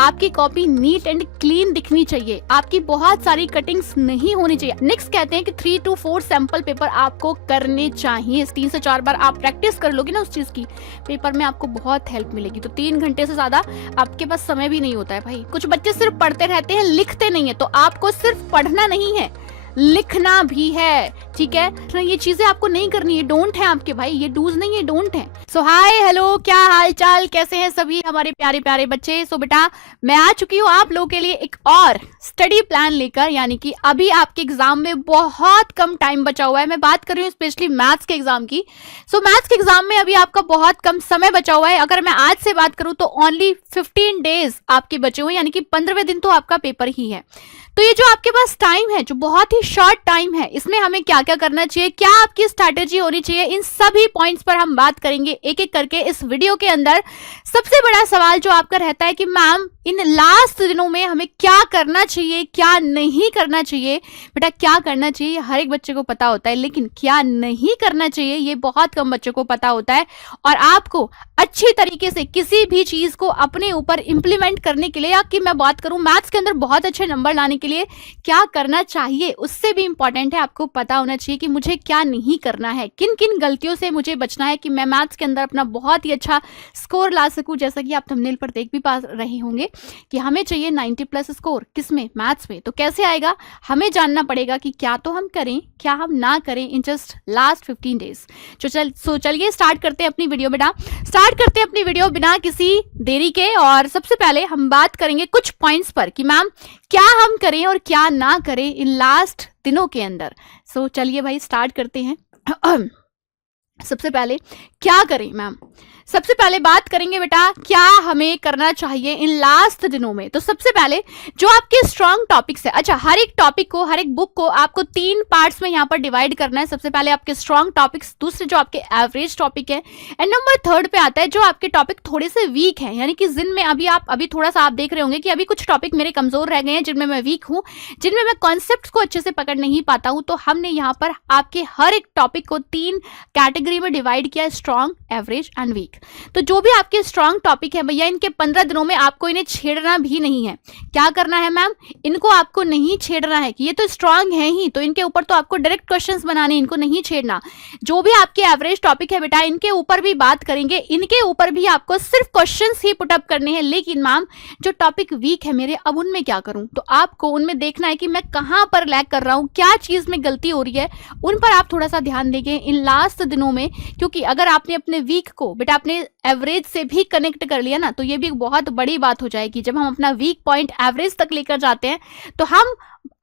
आपकी copy neat and clean दिखनी चाहिए, आपकी बहुत सारी कटिंग्स नहीं होनी चाहिए। नेक्स्ट कहते हैं कि 3 to 4 सैंपल पेपर आपको करने चाहिए। 3 से 4 बार आप प्रैक्टिस कर लोगे ना उस चीज की, पेपर में आपको बहुत हेल्प मिलेगी। तो 3 घंटे से ज्यादा आपके पास समय भी नहीं होता है भाई। कुछ बच्चे सिर्फ पढ़ते रहते हैं, लिखते नहीं है। तो आपको सिर्फ पढ़ना नहीं है, लिखना भी है, ठीक है। तो ये चीजें आपको नहीं करनी है, डोंट है आपके भाई, ये डूज नहीं है, डोंट है। सो हाय हेलो, क्या हाल चाल, कैसे हैं सभी हमारे प्यारे प्यारे बच्चे। सो बेटा मैं आ चुकी हूँ आप लोगों के लिए एक और स्टडी प्लान लेकर, यानी कि अभी आपके एग्जाम में बहुत कम टाइम बचा हुआ है। मैं बात कर रही हूँ स्पेशली मैथ्स के एग्जाम की। सो मैथ्स के एग्जाम में अभी आपका बहुत कम समय बचा हुआ है। अगर मैं आज से बात करूँ तो ओनली 15 डेज आपके बचे हुए, यानी कि 15वें दिन तो आपका पेपर ही है। तो ये जो आपके पास टाइम है, जो बहुत ही शॉर्ट टाइम है, इसमें हमें क्या क्या करना चाहिए, क्या आपकी स्ट्रैटेजी होनी चाहिए, इन सभी पॉइंट्स पर हम बात करेंगे एक एक करके इस वीडियो के अंदर। सबसे बड़ा सवाल जो आपका रहता है कि मैम इन लास्ट दिनों में हमें क्या करना चाहिए, क्या नहीं करना चाहिए। बेटा क्या करना चाहिए हर एक बच्चे को पता होता है, लेकिन क्या नहीं करना चाहिए ये बहुत कम बच्चों को पता होता है। और आपको अच्छी तरीके से किसी भी चीज को अपने ऊपर इंप्लीमेंट करने के लिए, या कि मैं बात करूं मैथ्स के अंदर बहुत अच्छे नंबर लाने के लिए क्या करना चाहिए, उससे भी इंपॉर्टेंट है आपको पता होना चाहिए कि मुझे क्या नहीं करना है, किन किन गलतियों से मुझे बचना है कि मैं मैथ्स के अंदर अपना बहुत ही अच्छा स्कोर ला सकूं। जैसा कि आप थंबनेल पर देख भी पा रहे होंगे कि हमें चाहिए 90+ स्कोर, किसमें, मैथ्स में। तो कैसे आएगा, हमें जानना पड़ेगा कि क्या तो हम करें, क्या हम ना करें इन जस्ट लास्ट 15 डेज। चलिए स्टार्ट करते हैं अपनी वीडियो। बेटा स्टार्ट करते हैं अपनी वीडियो बिना किसी देरी के। और सबसे पहले हम बात करेंगे कुछ पॉइंट्स पर कि मैम क्या हम करें और क्या ना करें इन लास्ट दिनों के अंदर। सो चलिए भाई स्टार्ट करते हैं। सबसे पहले क्या करें मैम, सबसे पहले बात करेंगे बेटा क्या हमें करना चाहिए इन लास्ट दिनों में। तो सबसे पहले जो आपके स्ट्रॉन्ग टॉपिक्स है, अच्छा हर एक टॉपिक को, हर एक बुक को आपको 3 पार्ट्स में यहाँ पर डिवाइड करना है। सबसे पहले आपके स्ट्रॉन्ग टॉपिक्स, दूसरे जो आपके एवरेज टॉपिक है, एंड नंबर 3 पे आता है जो आपके टॉपिक थोड़े से वीक है, यानी कि जिनमें अभी थोड़ा सा आप देख रहे होंगे कि अभी कुछ टॉपिक मेरे कमजोर रह गए हैं, जिनमें मैं वीक हूँ, जिनमें मैं कॉन्सेप्ट को अच्छे से पकड़ नहीं पाता हूँ। तो हमने यहाँ पर आपके हर एक टॉपिक को 3 कैटेगरी में डिवाइड किया, स्ट्रॉन्ग, एवरेज एंड वीक। तो जो भी आपके स्ट्रॉन्ग टॉपिक है भैया, इनके 15 दिनों में आपको इन्हें छेड़ना भी नहीं है। क्या करना है मैम, इनको आपको नहीं छेड़ना है कि ये तो स्ट्रॉन्ग है ही, तो इनके ऊपर तो आपको डायरेक्ट क्वेश्चंस बनाने, इनको नहीं छेड़ना। जो भी आपके एवरेज टॉपिक है बेटा, इनके ऊपर भी बात करेंगे, इनके ऊपर भी आपको सिर्फ क्वेश्चंस ही पुटअप करने हैं। लेकिन मैम जो टॉपिक वीक है मेरे, अब उनमें क्या करूं, तो आपको उनमें देखना है कि मैं कहां पर लैग कर रहा हूं, क्या चीज में गलती हो रही है, उन पर आप थोड़ा सा ध्यान देंगे इन लास्ट दिनों में। क्योंकि अगर आपने अपने वीक को बेटा अपने एवरेज से भी कनेक्ट कर लिया ना, तो ये भी एक बहुत बड़ी बात हो जाएगी। जब हम अपना वीक पॉइंट एवरेज तक लेकर जाते हैं तो हम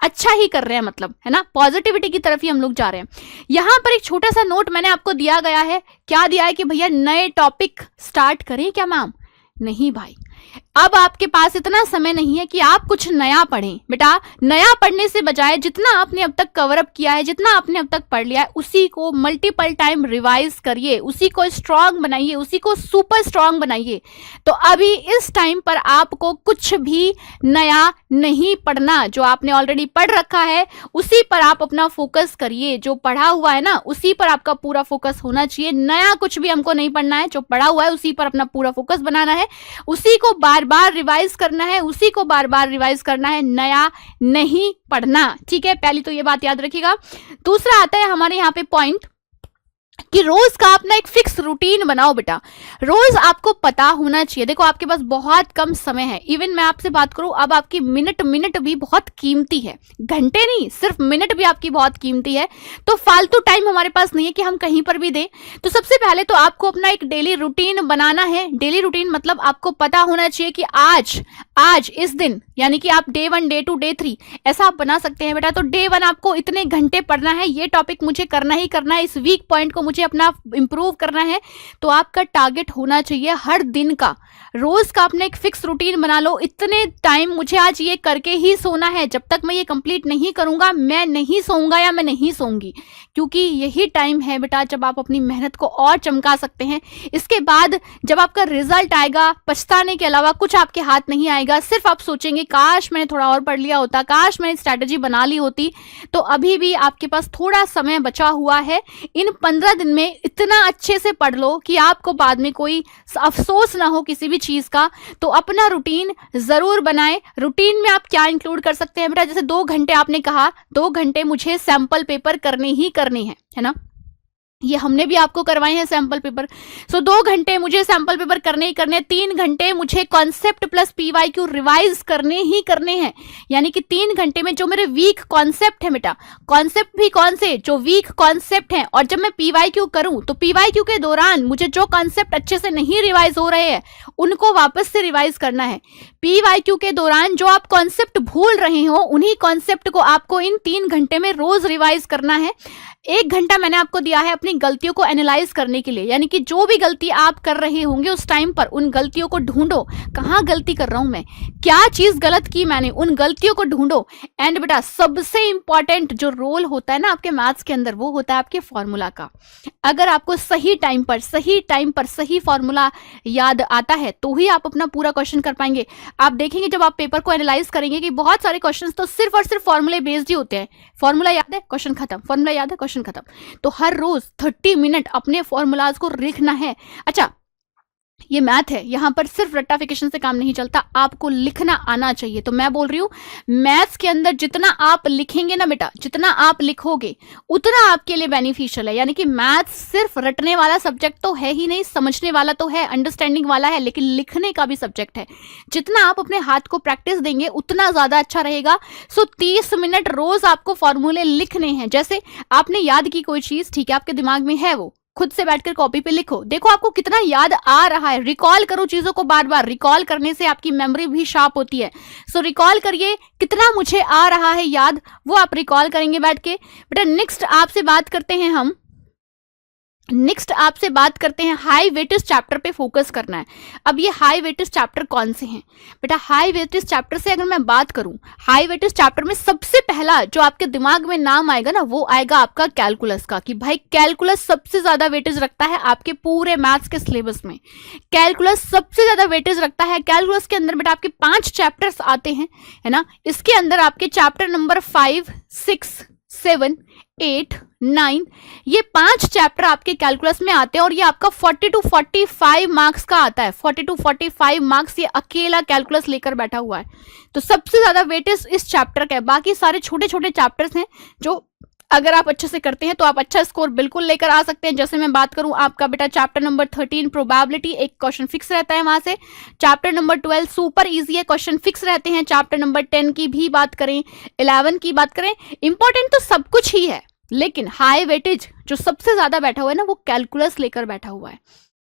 अच्छा ही कर रहे हैं, मतलब है ना, पॉजिटिविटी की तरफ ही हम लोग जा रहे हैं। यहां पर एक छोटा सा नोट मैंने आपको दिया गया है, क्या दिया है कि भैया नए टॉपिक स्टार्ट करें क्या मैम, नहीं भाई, अब आपके पास इतना समय नहीं है कि आप कुछ नया पढ़ें। बेटा नया पढ़ने से बजाय जितना आपने अब तक कवर अप किया है, जितना आपने अब तक पढ़ लिया है, उसी को मल्टीपल टाइम रिवाइज करिए, उसी को स्ट्रांग बनाइए, उसी को सुपर स्ट्रांग बनाइए। तो अभी इस टाइम पर आपको कुछ भी नया नहीं पढ़ना, जो आपने ऑलरेडी पढ़ रखा है उसी पर आप अपना फोकस करिए। जो पढ़ा हुआ है ना उसी पर आपका पूरा फोकस होना चाहिए, नया कुछ भी हमको नहीं पढ़ना है। जो पढ़ा हुआ है उसी पर अपना पूरा फोकस बनाना है, उसी को बार बार रिवाइज करना है, उसी को बार बार रिवाइज करना है, नया नहीं पढ़ना, ठीक है। पहली तो ये बात याद रखिएगा। दूसरा आता है हमारे यहाँ पे पॉइंट कि रोज का अपना एक फिक्स रूटीन बनाओ बेटा, रोज आपको पता होना चाहिए। देखो आपके पास बहुत कम समय है, इवन मैं आपसे बात करूं अब आपकी मिनट मिनट भी बहुत कीमती है, घंटे नहीं सिर्फ मिनट भी आपकी बहुत कीमती है। तो फालतू टाइम हमारे पास नहीं है कि हम कहीं पर भी दें। तो सबसे पहले तो आपको अपना एक डेली रूटीन बनाना है। डेली रूटीन मतलब आपको पता होना चाहिए कि आज इस दिन, यानी कि आप डे 1 डे 2 डे 3 ऐसा आप बना सकते हैं बेटा। तो डे 1 आपको इतने घंटे पढ़ना है, ये टॉपिक मुझे करना ही करना है, इस वीक पॉइंट को मुझे अपना इंप्रूव करना है। तो आपका टारगेट होना चाहिए हर दिन का, रोज का अपने एक फिक्स रूटीन बना लो। इतने टाइम मुझे आज ये करके ही सोना है, जब तक मैं ये कंप्लीट नहीं करूंगा मैं नहीं सोऊंगा या मैं नहीं सोऊंगी, क्योंकि यही टाइम है बेटा जब आप अपनी मेहनत को और चमका सकते हैं। इसके बाद जब आपका रिजल्ट आएगा, पछताने के अलावा कुछ आपके हाथ नहीं आएगा। सिर्फ आप सोचेंगे काश मैंने थोड़ा और पढ़ लिया होता, काश मैंने स्ट्रैटेजी बना ली होती। तो अभी भी आपके पास थोड़ा समय बचा हुआ है, इन 15 दिन में इतना अच्छे से पढ़ लो कि आपको बाद में कोई अफसोस ना हो किसी भी भी चीज का, तो अपना रूटीन जरूर बनाएं। रूटीन में आप क्या इंक्लूड कर सकते हैं बेटा, जैसे 2 घंटे आपने कहा, 2 घंटे मुझे सैंपल पेपर करने ही करने हैं, है ना, ये हमने भी आपको करवाए हैं सैंपल पेपर। सो 2 घंटे मुझे सैंपल पेपर करने ही करने, 3 घंटे मुझे कॉन्सेप्ट प्लस पीवाईक्यू रिवाइज करने ही करने हैं। यानी कि 3 घंटे में जो मेरे वीक कॉन्सेप्ट है बेटा, कॉन्सेप्ट भी कौन से, जो वीक कॉन्सेप्ट हैं, और जब मैं पीवाईक्यू करूं तो पीवाईक्यू के दौरान मुझे जो कॉन्सेप्ट अच्छे से नहीं रिवाइज हो रहे हैं उनको वापस से रिवाइज करना है। पीवाईक्यू के दौरान जो आप कॉन्सेप्ट भूल रहे हो उन्हीं कॉन्सेप्ट को आपको इन 3 घंटे में रोज रिवाइज करना है। 1 घंटा मैंने आपको दिया है अपनी गलतियों को एनालाइज करने के लिए, यानी कि जो भी गलती आप कर रहे होंगे उस टाइम पर उन गलतियों को ढूंढो, कहाँ गलती कर रहा हूं मैं, क्या चीज गलत की मैंने, उन गलतियों को ढूंढो। एंड बेटा सबसे इंपॉर्टेंट जो रोल होता है ना आपके मैथ्स के अंदर, वो होता है आपके फॉर्मूला का। अगर आपको सही टाइम पर सही फॉर्मूला याद आता है तो ही आप अपना पूरा क्वेश्चन कर पाएंगे। आप देखेंगे जब आप पेपर को एनालाइज करेंगे कि बहुत सारे क्वेश्चंस तो सिर्फ और सिर्फ फॉर्मूले बेस्ड ही होते हैं। फॉर्मूला याद है, क्वेश्चन खत्म, फॉर्मूला याद है, क्वेश्चन खत्म। तो हर रोज 30 मिनट अपने फॉर्मूलाज को लिखना है। अच्छा, ये मैथ है, यहां पर सिर्फ रट्टाफिकेशन से काम नहीं चलता, आपको लिखना आना चाहिए। तो मैं बोल रही हूं मैथ्स के अंदर जितना आप लिखेंगे ना बेटा, जितना आप लिखोगे उतना आपके लिए बेनिफिशियल है। यानी कि मैथ्स सिर्फ रटने वाला सब्जेक्ट तो है ही नहीं, समझने वाला तो है, अंडरस्टैंडिंग वाला है, लेकिन लिखने का भी सब्जेक्ट है। जितना आप अपने हाथ को प्रैक्टिस देंगे उतना ज्यादा अच्छा रहेगा। सो 30 मिनट रोज आपको फॉर्मूले लिखने हैं। जैसे आपने याद की कोई चीज, ठीक है, आपके दिमाग में है, वो खुद से बैठकर कॉपी पे लिखो, देखो आपको कितना याद आ रहा है। रिकॉल करो चीजों को बार बार, रिकॉल करने से आपकी मेमोरी भी शार्प होती है। सो रिकॉल करिए कितना मुझे आ रहा है याद, वो आप रिकॉल करेंगे बैठ के। बेटा नेक्स्ट आपसे बात करते हैं हाई वेटेज चैप्टर पे फोकस करना है। अब ये हाई वेटेज चैप्टर कौन से हैं बेटा? हाई वेटेज चैप्टर से अगर मैं बात करूं, हाई वेटेज चैप्टर में सबसे पहला जो आपके दिमाग में नाम आएगा ना, वो आएगा आपका कैलकुलस का, कि भाई कैलकुलस सबसे ज्यादा वेटेज रखता है आपके पूरे मैथ्स के सिलेबस में। कैलकुलस सबसे ज्यादा वेटेज रखता है। कैलकुलस के अंदर बेटा आपके 5 चैप्टर्स आते हैं, है ना। इसके अंदर आपके चैप्टर नंबर 5, 6, 7, 8, 9, ये 5 चैप्टर आपके कैलकुलस में आते हैं और ये आपका 40 to 45 मार्क्स का आता है। 40 to 45 मार्क्स ये अकेला कैलकुलस लेकर बैठा हुआ है। तो सबसे ज्यादा वेटेज इस चैप्टर का है। बाकी सारे छोटे छोटे चैप्टर्स हैं जो अगर आप अच्छे से करते हैं तो आप अच्छा स्कोर बिल्कुल लेकर आ सकते हैं। जैसे मैं बात करूं आपका बेटा चैप्टर नंबर 13 प्रोबेबिलिटी, एक क्वेश्चन फिक्स रहता है वहां से। चैप्टर नंबर 12 सुपर इजी है, क्वेश्चन फिक्स रहते हैं। चैप्टर नंबर 10 की भी बात करें, 11 की बात करें, इंपॉर्टेंट तो सब कुछ ही है, लेकिन हाई वेटेज जो सबसे ज्यादा बैठा हुआ है ना, वो कैलकुलस लेकर बैठा हुआ है।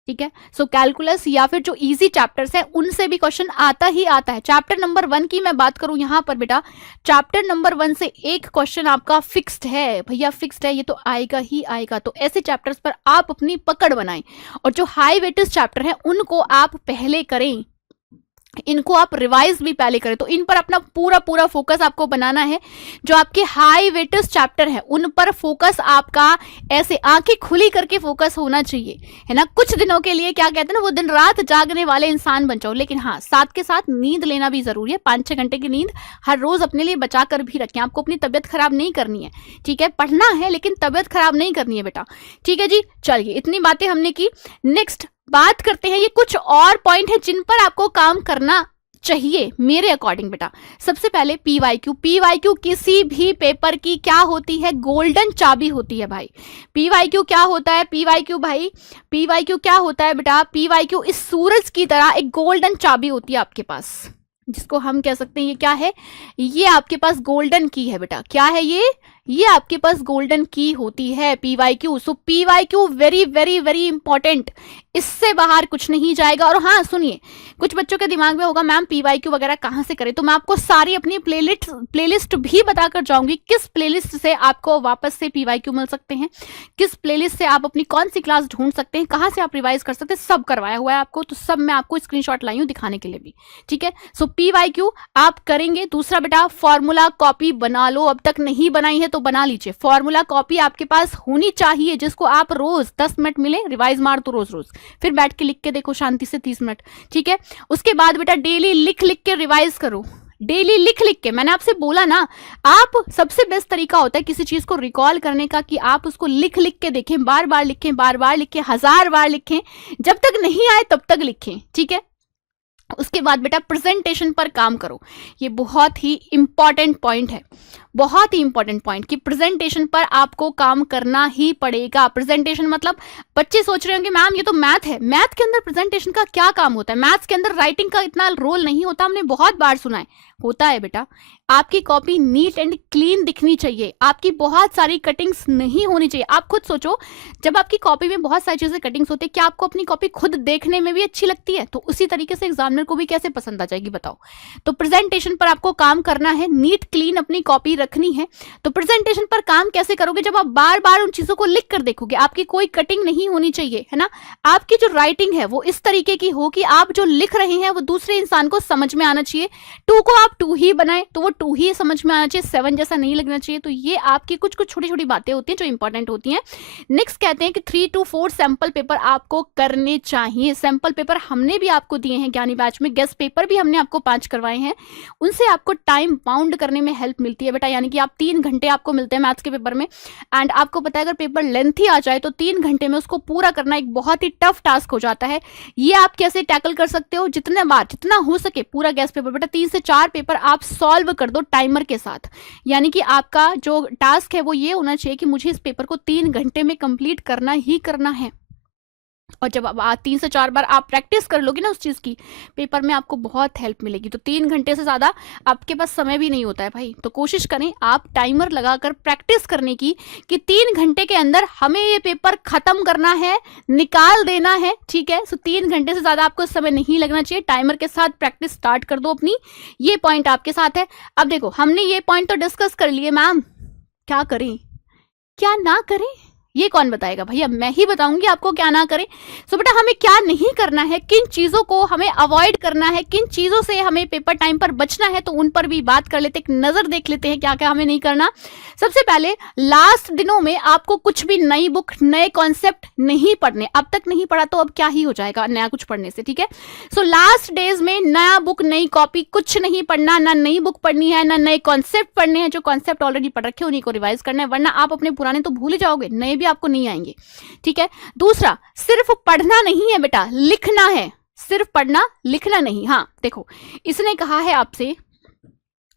ठीक है, सो कैलकुलस या फिर जो इजी चैप्टर्स है उनसे भी क्वेश्चन आता ही आता है। चैप्टर नंबर 1 की मैं बात करूं यहां पर बेटा, चैप्टर नंबर 1 से एक क्वेश्चन आपका फिक्स्ड है भैया, फिक्स्ड है, ये तो आएगा ही आएगा। तो ऐसे चैप्टर्स पर आप अपनी पकड़ बनाएं और जो हाई वेटेज चैप्टर है उनको आप पहले करें, इनको आप रिवाइज भी पहले करें। तो इन पर अपना पूरा फोकस आपको बनाना है। जो आपके हाई वेटेज चैप्टर है उन पर फोकस आपका ऐसे आंखें खुली करके फोकस होना चाहिए, है ना। कुछ दिनों के लिए क्या कहते हैं ना, वो दिन रात जागने वाले इंसान बन जाओ, लेकिन हाँ साथ के साथ नींद लेना भी जरूरी है। 5-6 घंटे की नींद हर रोज अपने लिए बचा कर भी रखें। आपको अपनी तबियत खराब नहीं करनी है, ठीक है, पढ़ना है लेकिन तबियत खराब नहीं करनी है बेटा। ठीक है जी, चलिए इतनी बातें हमने की। नेक्स्ट बात करते हैं, ये कुछ और पॉइंट है जिन पर आपको काम करना चाहिए मेरे अकॉर्डिंग बेटा। सबसे पहले पीवाईक्यू किसी भी पेपर की क्या होती है, गोल्डन चाबी होती है भाई। पीवाईक्यू क्या होता है, पीवाईक्यू भाई, पीवाईक्यू क्या होता है बेटा? पीवाईक्यू इस सूरज की तरह एक गोल्डन चाबी होती है आपके पास, जिसको हम कह सकते हैं ये क्या है, ये आपके पास गोल्डन की है बेटा। क्या है ये आपके पास गोल्डन की होती है PYQ. So PYQ very very very important, इससे बाहर कुछ नहीं जाएगा। और हाँ सुनिए, कुछ बच्चों के दिमाग में होगा मैम पीवाईक्यू वगैरह कहाँ से करें, तो मैं आपको सारी अपनी प्लेलिस्ट भी बताकर जाऊंगी, किस प्लेलिस्ट से आपको वापस से पीवाईक्यू मिल सकते हैं, किस प्लेलिस्ट से आप अपनी कौन सी क्लास ढूंढ सकते हैं, कहाँ से आप रिवाइज कर सकते हैं, सब करवाया हुआ है आपको। तो सब मैं आपको स्क्रीनशॉट लाई हूँ दिखाने के लिए भी, ठीक है। सो पीवाईक्यू आप करेंगे। दूसरा बेटा फॉर्मूला कॉपी बना लो, अब तक नहीं बनाई है तो बना लीजिए। फॉर्मूला कॉपी आपके पास होनी चाहिए, जिसको आप रोज 10 मिनट मिले रिवाइज मार दो रोज, फिर बैठ के लिख के देखो शांति से 30 मिनट, ठीक है। उसके बाद बेटा डेली लिख के रिवाइज करो, डेली लिख के। मैंने आपसे बोला ना, आप सबसे बेस्ट तरीका होता है किसी चीज को रिकॉल करने का कि आप उसको लिख के देखें, बार बार लिखें, 1000 बार लिखें, जब तक नहीं आए तब तक लिखें, ठीक है। उसके बाद बेटा प्रेजेंटेशन पर काम करो। ये बहुत ही इंपॉर्टेंट पॉइंट है, बहुत ही इंपॉर्टेंट पॉइंट कि प्रेजेंटेशन पर आपको काम करना ही पड़ेगा। प्रेजेंटेशन मतलब बच्चे सोच रहे होंगे मैम ये तो मैथ है, मैथ के अंदर प्रेजेंटेशन का क्या काम होता है? मैथ्स के अंदर राइटिंग का इतना रोल नहीं होता, हमने बहुत बार सुना है। होता है बेटा, आपकी कॉपी नीट एंड क्लीन दिखनी चाहिए, आपकी बहुत सारी कटिंग्स नहीं होनी चाहिए। आप खुद सोचो, जब आपकी कॉपी में बहुत सारी चीजें कटिंग्स होती है, क्या आपको अपनी कॉपी खुद देखने में भी अच्छी लगती है? तो उसी तरीके से एग्जामिनर को भी कैसे पसंद आ जाएगी बताओ। तो प्रेजेंटेशन पर आपको काम करना है, नीट क्लीन अपनी कॉपी रखनी है। तो प्रेजेंटेशन पर काम कैसे करोगे? जब आप बार बार उन चीजों को लिख कर देखोगे, आपकी कोई कटिंग नहीं होनी चाहिए, है ना। आपकी जो राइटिंग है वो इस तरीके की हो कि आप जो लिख रहे हैं वो दूसरे इंसान को समझ में आना चाहिए। टू को आप टू ही बनाए तो वो टू ही समझ में आना चाहिए, सेवन जैसा नहीं लगना चाहिए। तो ये आपकी कुछ कुछ छोटी छोटी बातें होती हैं जो इंपॉर्टेंट होती हैं। नेक्स्ट कहते हैं कि 3 to 4 सैंपल पेपर आपको करने चाहिए। सैंपल पेपर हमने भी आपको दिए हैं ज्ञानी बैच में, गेस्ट पेपर भी हमने आपको 5 करवाए हैं। उनसे आपको टाइम बाउंड करने में हेल्प मिलती है बेटा, यानी कि आप 3 घंटे आपको मिलते हैं मैथ्स के पेपर में। एंड आपको पता है अगर पेपर लेंथी आ जाए तो 3 घंटे में उसको पूरा करना एक बहुत ही टफ टास्क हो जाता है। ये आप कैसे टैकल कर सकते हो? जितने बार जितना हो सके पूरा गेस्ट पेपर बेटा 3 से 4 पेपर आप सॉल्व कर दो टाइमर के साथ। यानी कि आपका जो टास्क है वो ये होना चाहिए कि मुझे इस पेपर को 3 घंटे में कंप्लीट करना ही करना है। और जब आप 3 से 4 बार आप प्रैक्टिस कर लोगे ना उस चीज की, पेपर में आपको बहुत हेल्प मिलेगी। तो 3 घंटे से ज्यादा आपके पास समय भी नहीं होता है भाई, तो कोशिश करें आप टाइमर लगाकर प्रैक्टिस करने की कि 3 घंटे के अंदर हमें ये पेपर खत्म करना है, निकाल देना है, ठीक है। सो 3 घंटे से ज्यादा आपको समय नहीं लगना चाहिए। टाइमर के साथ प्रैक्टिस स्टार्ट कर दो अपनी। ये पॉइंट आपके साथ है। अब देखो हमने ये पॉइंट तो डिस्कस कर लिए, मैम क्या करें क्या ना करें ये कौन बताएगा भैया? मैं ही बताऊंगी आपको क्या ना करें। सो बेटा हमें क्या नहीं करना है, किन चीजों को हमें अवॉइड करना है, किन चीजों से हमें पेपर टाइम पर बचना है, तो उन पर भी बात कर लेते, एक नजर देख लेते हैं क्या क्या हमें नहीं करना। सबसे पहले लास्ट दिनों में आपको कुछ भी नई बुक नए कॉन्सेप्ट नहीं पढ़ने। अब तक नहीं पढ़ा तो अब क्या ही हो जाएगा नया कुछ पढ़ने से, ठीक है। सो लास्ट डेज में नया बुक नई कॉपी कुछ नहीं पढ़ना, ना नई बुक पढ़नी है ना नए कॉन्सेप्ट पढ़ने हैं। जो कॉन्सेप्ट ऑलरेडी पढ़ रखे हैं उन्हीं को रिवाइज करना है, वरना आप अपने पुराने तो भूल ही जाओगे, नए आपको नहीं आएंगे, ठीक है। दूसरा, सिर्फ पढ़ना नहीं है बेटा, लिखना है। सिर्फ पढ़ना लिखना नहीं। हाँ देखो, इसने कहा है आपसे,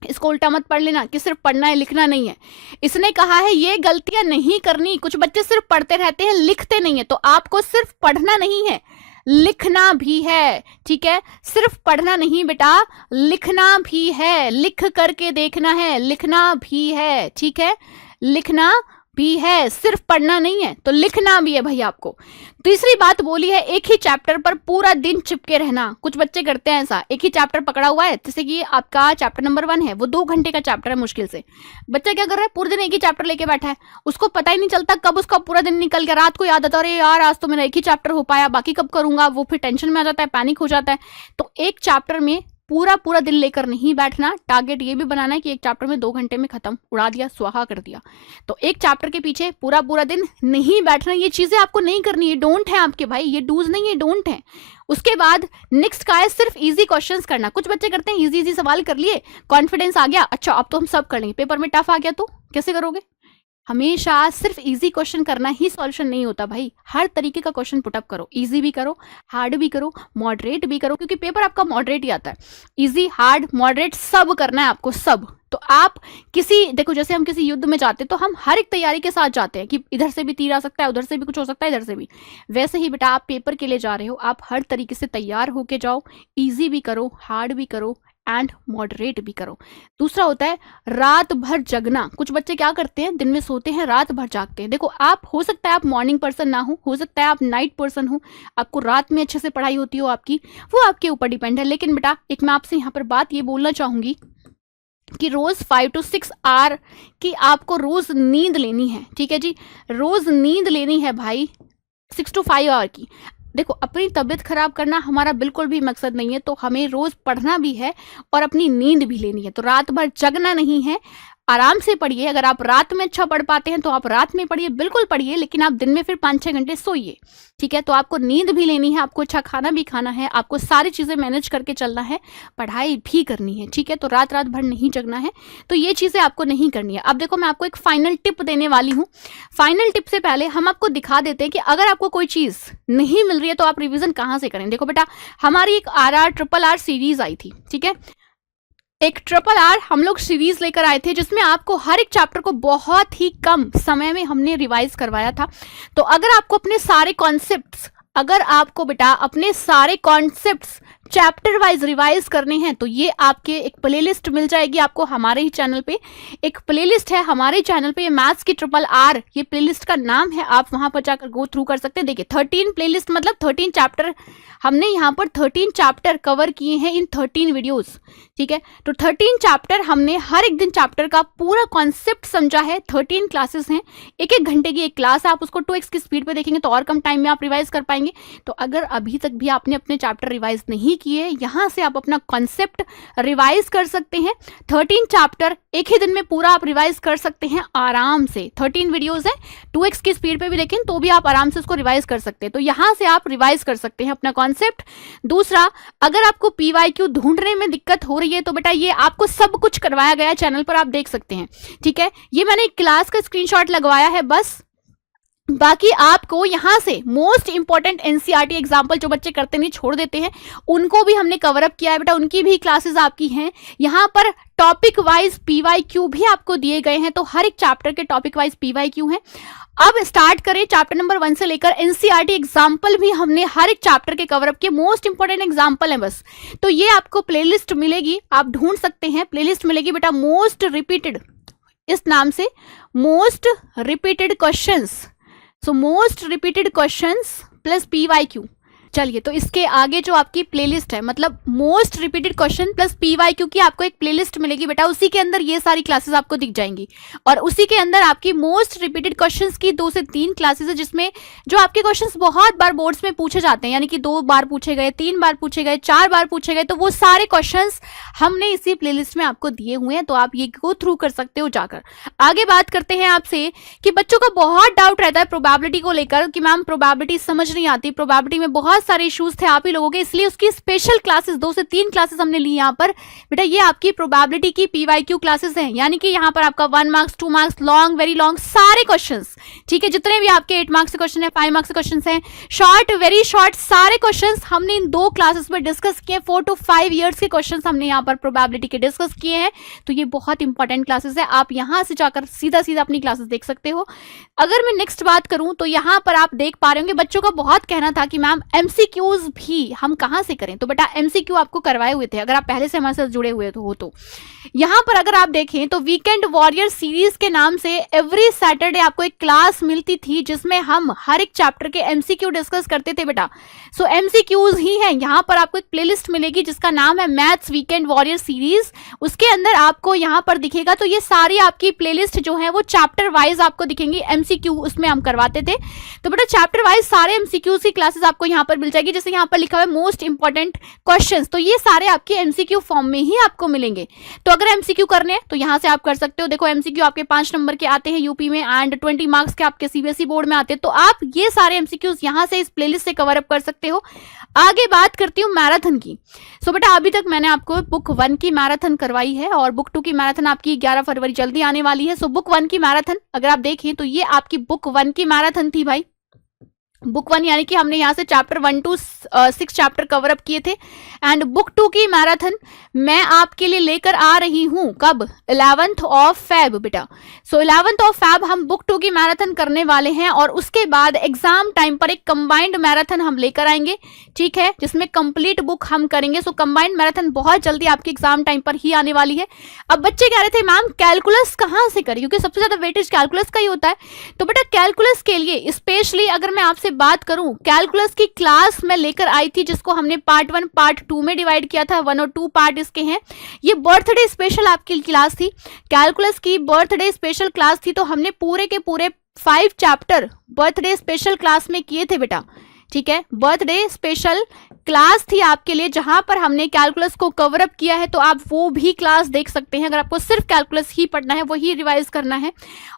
इसको उल्टा मत पढ़ लेना कि सिर्फ पढ़ना है लिखना नहीं है। इसने कहा है ये गलतियां नहीं करनी। कुछ बच्चे सिर्फ पढ़ते रहते हैं, लिखते नहीं है। तो आपको सिर्फ पढ़ना नहीं है, लिखना भी है, ठीक है। सिर्फ पढ़ना नहीं बेटा, लिखना भी है, लिख करके देखना है, लिखना भी है, ठीक है। लिखना भी है, सिर्फ पढ़ना नहीं है, तो लिखना भी है भाई आपको। तीसरी बात बोली है एक ही चैप्टर पर पूरा दिन चिपके रहना। कुछ बच्चे करते हैं ऐसा, एक ही चैप्टर पकड़ा हुआ है, जैसे कि आपका चैप्टर नंबर 1 है, वो 2 घंटे का चैप्टर है मुश्किल से। बच्चा क्या कर रहा है, पूरे दिन एक ही चैप्टर लेके बैठा है, उसको पता ही नहीं चलता कब उसका पूरा दिन निकल गया। रात को याद आता है अरे यार आज तो मेरा एक ही चैप्टर हो पाया, बाकी कब करूंगा। वो फिर टेंशन में आ जाता है, पैनिक हो जाता है। तो एक चैप्टर में पूरा पूरा दिन लेकर नहीं बैठना। टारगेट ये भी बनाना है कि एक चैप्टर में 2 घंटे में खत्म, उड़ा दिया, स्वाहा कर दिया। तो एक चैप्टर के पीछे पूरा पूरा दिन नहीं बैठना। ये चीजें आपको नहीं करनी, ये डोंट है आपके भाई, ये डूज नहीं, ये डोंट है। उसके बाद नेक्स्ट का है सिर्फ इजी क्वेश्चंस करना। कुछ बच्चे करते हैं इजी इजी सवाल कर लिए, कॉन्फिडेंस आ गया, अच्छा अब तो हम सब कर लेंगे। पेपर में टफ आ गया तो कैसे करोगे? हमेशा सिर्फ इजी क्वेश्चन करना ही सॉल्यूशन नहीं होता भाई। हर तरीके का क्वेश्चन पुटअप करो, इजी भी करो, हार्ड भी करो, मॉडरेट भी करो, क्योंकि पेपर आपका मॉडरेट ही आता है। इजी हार्ड मॉडरेट सब करना है आपको, सब। तो आप किसी, देखो जैसे हम किसी युद्ध में जाते हैं तो हम हर एक तैयारी के साथ जाते हैं कि इधर से भी तीर आ सकता है, उधर से भी कुछ हो सकता है, इधर से भी। वैसे ही बेटा आप पेपर के लिए जा रहे हो, आप हर तरीके से तैयार होके जाओ। इजी भी करो, हार्ड भी करो एंड मॉडरेट भी करो। दूसरा होता है रात भर जगना। कुछ बच्चे क्या करते हैं, दिन में सोते हैं, रात भर जागते हैं। देखो आप, हो सकता है आप मॉर्निंग पर्सन ना हो सकता है आप नाइट पर्सन हो, आपको रात में अच्छे से पढ़ाई होती हो आपकी, वो आपके ऊपर डिपेंड है। लेकिन बेटा एक मैं आपसे यहाँ पर बात ये बोलना चाहूंगी कि रोज 5 to 6 आवर की आपको रोज नींद लेनी है, ठीक है जी। रोज नींद लेनी है भाई, 6 to 5 आवर की। देखो अपनी तबीयत खराब करना हमारा बिल्कुल भी मकसद नहीं है, तो हमें रोज पढ़ना भी है और अपनी नींद भी लेनी है। तो रात भर जगना नहीं है, आराम से पढ़िए। अगर आप रात में अच्छा पढ़ पाते हैं तो आप रात में पढ़िए, बिल्कुल पढ़िए, लेकिन आप दिन में फिर 5-6 घंटे सोइए, ठीक है। तो आपको नींद भी लेनी है, आपको अच्छा खाना भी खाना है, आपको सारी चीज़ें मैनेज करके चलना है, पढ़ाई भी करनी है, ठीक है। तो रात रात भर नहीं जगना है, तो ये चीज़ें आपको नहीं करनी है। अब देखो मैं आपको एक फाइनल टिप देने वाली हूँ। फाइनल टिप से पहले हम आपको दिखा देते हैं कि अगर आपको कोई चीज़ नहीं मिल रही है तो आप रिविजन कहाँ से करें। देखो बेटा, हमारी एक RR RRR सीरीज आई थी, ठीक है। एक RRR हम लोग सीरीज लेकर आए थे जिसमें आपको हर एक चैप्टर को बहुत ही कम समय में हमने रिवाइज करवाया था। तो अगर आपको अपने सारे कॉन्सेप्ट्स, अगर आपको बेटा अपने सारे कॉन्सेप्ट्स चैप्टर वाइज रिवाइज करने हैं तो ये आपके एक प्लेलिस्ट मिल जाएगी आपको हमारे ही चैनल पे। एक प्लेलिस्ट है हमारे चैनल पे, ये मैथ्स की RRR, ये प्लेलिस्ट का नाम है, आप वहां पर जाकर गो थ्रू कर सकते हैं। देखिए 13 प्लेलिस्ट मतलब 13 चैप्टर, हमने यहाँ पर 13 चैप्टर कवर किए हैं इन 13 वीडियोस, ठीक है। तो 13 चैप्टर हमने हर एक दिन चैप्टर का पूरा कॉन्सेप्ट समझा है। 13 क्लासेस हैं, 1-1 घंटे की एक क्लास है, आप उसको 2x की स्पीड पे देखेंगे तो और कम टाइम में आप रिवाइज कर पाएंगे। तो अगर अभी तक भी आपने अपने चैप्टर रिवाइज नहीं किए, यहाँ से आप अपना कॉन्सेप्ट रिवाइज कर सकते हैं। 13 चैप्टर एक ही दिन में पूरा आप रिवाइज कर सकते हैं आराम से। 13 वीडियोस है, 2x की स्पीड पे भी देखें तो भी आप आराम से उसको रिवाइज कर सकते हैं। तो यहाँ से आप रिवाइज कर सकते हैं अपना कॉन्सेप्ट। दूसरा, अगर आपको PYQ ढूंढने में दिक्कत हो रही है तो बेटा ये आपको सब कुछ करवाया गया है चैनल पर, आप देख सकते हैं, ठीक है। ये मैंने एक क्लास का स्क्रीनशॉट लगवाया है बस, बाकी आपको यहाँ से मोस्ट इंपॉर्टेंट NCERT एग्जाम्पल जो बच्चे करते नहीं छोड़ देते हैं उनको भी हमने कवर अप किया है बेटा, उनकी भी क्लासेस आपकी हैं। यहाँ पर टॉपिक वाइज PYQ भी आपको दिए गए हैं, तो हर एक चैप्टर के टॉपिक वाइज PYQ हैं। अब स्टार्ट करें चैप्टर नंबर 1 से लेकर NCERT एग्जाम्पल भी हमने हर एक चैप्टर के कवर अप किए, मोस्ट इंपॉर्टेंट एग्जाम्पल है बस। तो ये आपको प्लेलिस्ट मिलेगी, आप ढूंढ सकते हैं, प्लेलिस्ट मिलेगी बेटा मोस्ट रिपीटेड, इस नाम से most repeated questions. So most repeated questions plus PYQ। चलिए, तो इसके आगे जो आपकी प्लेलिस्ट है, मतलब most repeated question plus PYQ की आपको एक प्लेलिस्ट मिलेगी बेटा, उसी के अंदर ये सारी क्लासेस आपको दिख जाएंगी। और उसी के अंदर आपकी मोस्ट रिपीटेड क्वेश्चंस की 2 से 3 क्लासेस है, जिसमें जो आपके क्वेश्चंस बहुत बार बोर्ड्स में पूछे जाते हैं, यानी कि 2 बार पूछे गए, 3 बार पूछे गए, 4 बार पूछे गए, तो वो सारे क्वेश्चंस हमने इसी प्लेलिस्ट में आपको दिए हुए हैं, तो आप ये गो थ्रू कर सकते हो जाकर। आगे बात करते हैं आपसे कि बच्चों का बहुत डाउट रहता है प्रोबेबिलिटी को लेकर कि मैम प्रोबेबिलिटी समझ नहीं आती, प्रोबेबिलिटी में बहुत सारे इश्यूज थे आप ही लोगों के, इसलिए उसकी स्पेशल क्लासेस 2 से 3 क्लासेस हमने ली यहाँ पर। बेटा ये आपकी प्रोबेबिलिटी की PYQ क्लासेस हैं, यानी कि यहाँ पर आपका 1 marks 2 marks long very long सारे क्वेश्चंस, ठीक है, जितने भी आपके 8 मार्क्स के क्वेश्चन है, 5 मार्क्स के क्वेश्चन हैं, शॉर्ट वेरी शॉर्ट सारे क्वेश्चंस हमने इन 2 क्लासेस में डिस्कस किए। 4 to 5 ईयर्स के क्वेश्चन हमने यहाँ पर प्रोबेबिलिटी के डिस्कस किए हैं। तो ये बहुत इंपॉर्टेंट क्लासेस है, आप यहाँ से जाकर सीधा सीधा अपनी क्लासेस देख सकते हो। अगर मैं नेक्स्ट बात करूं तो यहाँ पर आप देख पा रहे होंगे बच्चों का बहुत कहना था कि मैम MCQs भी हम कहां से करें। तो बेटा MCQ आपको करवाए हुए थे, अगर आप पहले से हमारे साथ जुड़े हुए हो तो यहाँ पर अगर आप देखें तो वीकेंड वॉरियर सीरीज के नाम से एवरी सैटरडे आपको एक क्लास मिलती थी जिसमें हम हर एक चैप्टर के MCQ डिस्कस करते थे बेटा। सो MCQs ही है, यहाँ पर आपको एक प्लेलिस्ट मिलेगी जिसका नाम है मैथ्स वीकेंड वॉरियर सीरीज, उसके अंदर आपको यहाँ पर दिखेगा। तो ये सारी आपकी प्लेलिस्ट जो है वो चैप्टर वाइज आपको दिखेंगी, MCQ उसमें हम करवाते थे। तो बेटा चैप्टर वाइज सारे MCQs की क्लासेस आपको यहाँ पर मिल जाएगी, जैसे यहाँ पर लिखा हुआ है मोस्ट इंपॉर्टेंट क्वेश्चंस, तो ये सारे आपके MCQ फॉर्म में ही आपको मिलेंगे। तो अगर MCQ करने हैं तो यहाँ से आप कर सकते हो। देखो MCQ आपके 5 नंबर के आते हैं यूपी में एंड 20 मार्क्स के आपके CBSE बोर्ड में आते हैं, तो आप ये सारे MCQs यहाँ से इस प्लेलिस्ट से कवर अप कर सकते हो। आगे बात करती हूँ मैराथन की। सो बेटा अभी तक मैंने आपको बुक 1 की मैराथन करवाई है और बुक 2 की मैराथन आपकी 11 फरवरी जल्दी आने वाली है। सो बुक 1 की मैराथन अगर आप देखें तो ये आपकी बुक 1 की मैराथन थी भाई। बुक 1 यानी कि हमने यहाँ से chapter 1 to 6 chapter cover up किए थे। एंड बुक 2 की मैराथन मैं आपके लिए लेकर आ रही हूँ कब, 11th of Feb बेटा। सो 11th of Feb हम बुक 2 की मैराथन करने वाले हैं और उसके बाद एग्जाम टाइम पर एक कंबाइंड मैराथन हम लेकर आएंगे, ठीक है, जिसमें कंप्लीट बुक हम करेंगे। सो कंबाइंड मैराथन बहुत जल्दी आपके एग्जाम टाइम पर ही आने वाली है। अब बच्चे कह रहे थे मैम कैलकुलस कहाँ से करें, क्योंकि सबसे ज्यादा वेटेज कैलकुलस का ही होता है। तो बेटा कैलकुलस के लिए स्पेशली अगर मैं आपसे बात करूं, कैलकुलस की क्लास मैं लेकर आई थी जिसको हमने पार्ट 1 पार्ट 2 में डिवाइड किया था, 1 और 2 पार्ट इसके हैं। ये बर्थडे स्पेशल आपकी क्लास थी, कैलकुलस की बर्थडे स्पेशल क्लास थी। तो हमने पूरे के पूरे 5 चैप्टर बर्थडे स्पेशल क्लास में किए थे बेटा, ठीक है, बर्थडे स्पेशल क्लास थी आपके लिए जहां पर हमने कैलकुलस को कवर अप किया है, तो आप वो भी क्लास देख सकते हैं अगर आपको सिर्फ कैलकुलस ही पढ़ना है, वही रिवाइज करना है।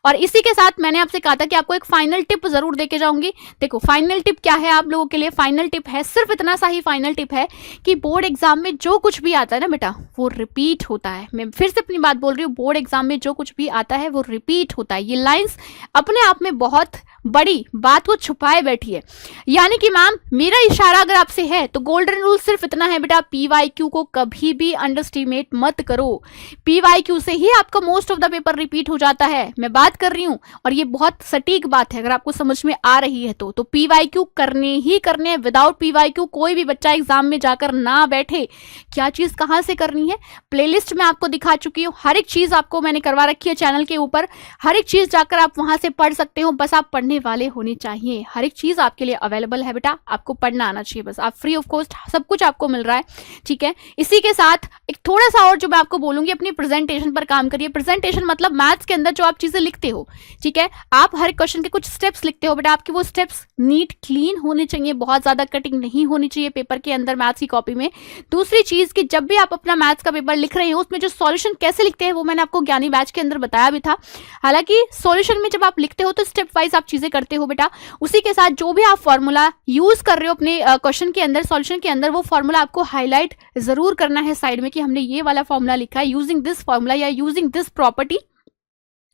और इसी के साथ मैंने आपसे कहा था कि आपको एक फाइनल टिप जरूर देके जाऊंगी। देखो फाइनल टिप क्या है आप लोगों के लिए, फाइनल टिप है सिर्फ इतना सा ही फाइनल टिप है कि बोर्ड एग्जाम में जो कुछ भी आता है ना बेटा वो रिपीट होता है। मैं फिर से अपनी बात बोल रही हूँ, बोर्ड एग्जाम में जो कुछ भी आता है वो रिपीट होता है। ये लाइंस अपने आप में बहुत बड़ी बात को छुपाए बैठी है। यानी कि मैम मेरा इशारा अगर आपसे है तो गोल्डन रूल सिर्फ इतना है बेटा, पीवाईक्यू को कभी भी अंडरस्टिमेट मत करो। पीवाईक्यू से ही आपका most of the paper repeat हो जाता है, मैं बात कर रही हूं, और ये बहुत सटीक बात है अगर आपको समझ में आ रही है तो पीवाईक्यू करने ही करने, विदाउट पीवाईक्यू कोई भी बच्चा एग्जाम में जाकर ना बैठे। क्या चीज कहां से करनी है, प्लेलिस्ट में आपको दिखा चुकी हूँ, हर एक चीज आपको मैंने करवा रखी है चैनल के ऊपर, हर एक चीज जाकर आप वहां से पढ़ सकते हो। बस आप पढ़ने वाले होने चाहिए, हर एक चीज आपके लिए अवेलेबल है बेटा, आपको पढ़ना आना चाहिए बस। आप फ्री ऑफ कॉस्ट सब कुछ आपको मिल रहा है, ठीक है। इसी के साथ एक थोड़ा सा और जो मैं आपको बोलूंगी, अपनी प्रेजेंटेशन पर काम करिए। प्रेजेंटेशन मतलब मैथ्स के अंदर जो आप चीजें लिखते हो, ठीक है, आप हर क्वेश्चन के कुछ स्टेप्स लिखते हो बेटा, आपकी वो स्टेप्स नीट क्लीन होने चाहिए, बहुत ज्यादा कटिंग नहीं होनी चाहिए पेपर के अंदर मैथ्स की कॉपी में। दूसरी चीज कि जब भी आप अपना मैथ्स का पेपर लिख रहे हो उसमें जो सॉल्यूशन कैसे लिखते हैं वो मैंने आपको ज्ञानी बैच के अंदर बताया भी था। हालांकि सॉल्यूशन में जब आप लिखते हो तो स्टेप वाइज आप चीजें करते हो बेटा। उसी के साथ जो भी आप फॉर्मूला यूज कर रहे हो अपने क्वेश्चन के अंदर, सॉल्यूशन के अंदर, वो फॉर्मूला आपको हाईलाइट जरूर करना है साइड में कि हमने ये वाला फॉर्मूला लिखा है यूजिंग दिस फॉर्मूला या यूजिंग दिस प्रॉपर्टी।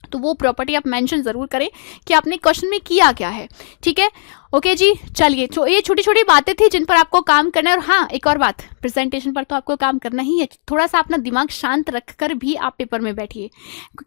तो वो प्रॉपर्टी आप मेंशन जरूर करें कि आपने क्वेश्चन में किया क्या है, ठीक है। ओके जी, चलिए ये छोटी छोटी बातें थी जिन पर आपको काम करना है। और हाँ, एक और बात, प्रेजेंटेशन पर तो आपको काम करना ही है, थोड़ा सा अपना दिमाग शांत रखकर भी आप पेपर में बैठिए।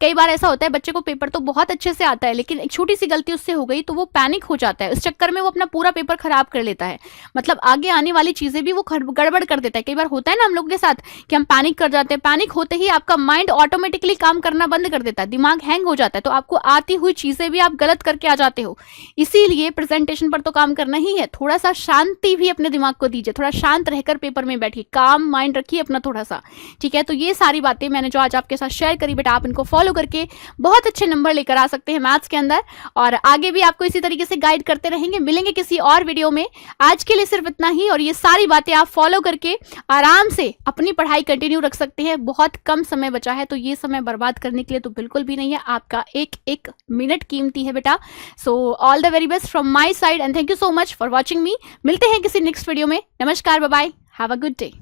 कई बार ऐसा होता है बच्चे को पेपर तो बहुत अच्छे से आता है लेकिन एक छोटी सी गलती उससे हो गई तो वो पैनिक हो जाता है, उस चक्कर में वो अपना पूरा पेपर खराब कर लेता है, मतलब आगे आने वाली चीजें भी वो गड़बड़ कर देता है। कई बार होता है ना हम लोग के साथ कि हम पैनिक कर जाते हैं, पैनिक होते ही आपका माइंड ऑटोमेटिकली काम करना बंद कर देता है, दिमाग हैंग हो जाता है, तो आपको आती हुई चीजें भी आप गलत करके आ जाते हो। इसीलिए प्रेजेंटेशन पर तो काम करना ही है, थोड़ा सा शांति भी अपने दिमाग को दीजिए, थोड़ा शांत रहकर पेपर में बैठिए, काम माइंड रखिए अपना थोड़ा सा, ठीक है। तो ये सारी बातें मैंने जो आज आपके साथ शेयर करी बेटा, आप इनको फॉलो करके बहुत अच्छे नंबर लेकर आ सकते हैं मैथ्स के अंदर, और आगे भी आपको इसी तरीके से गाइड करते रहेंगे। मिलेंगे किसी और वीडियो में, आज के लिए सिर्फ इतना ही। और ये सारी बातें आप फॉलो करके आराम से अपनी पढ़ाई कंटिन्यू रख सकते हैं। बहुत कम समय बचा है तो ये समय बर्बाद करने के लिए तो बिल्कुल भी नहीं है, आपका एक एक मिनट कीमती है बेटा। So all the very best from my side and thank you so much for watching me. मिलते हैं किसी नेक्स्ट वीडियो में। नमस्कार, bye bye, have a good day.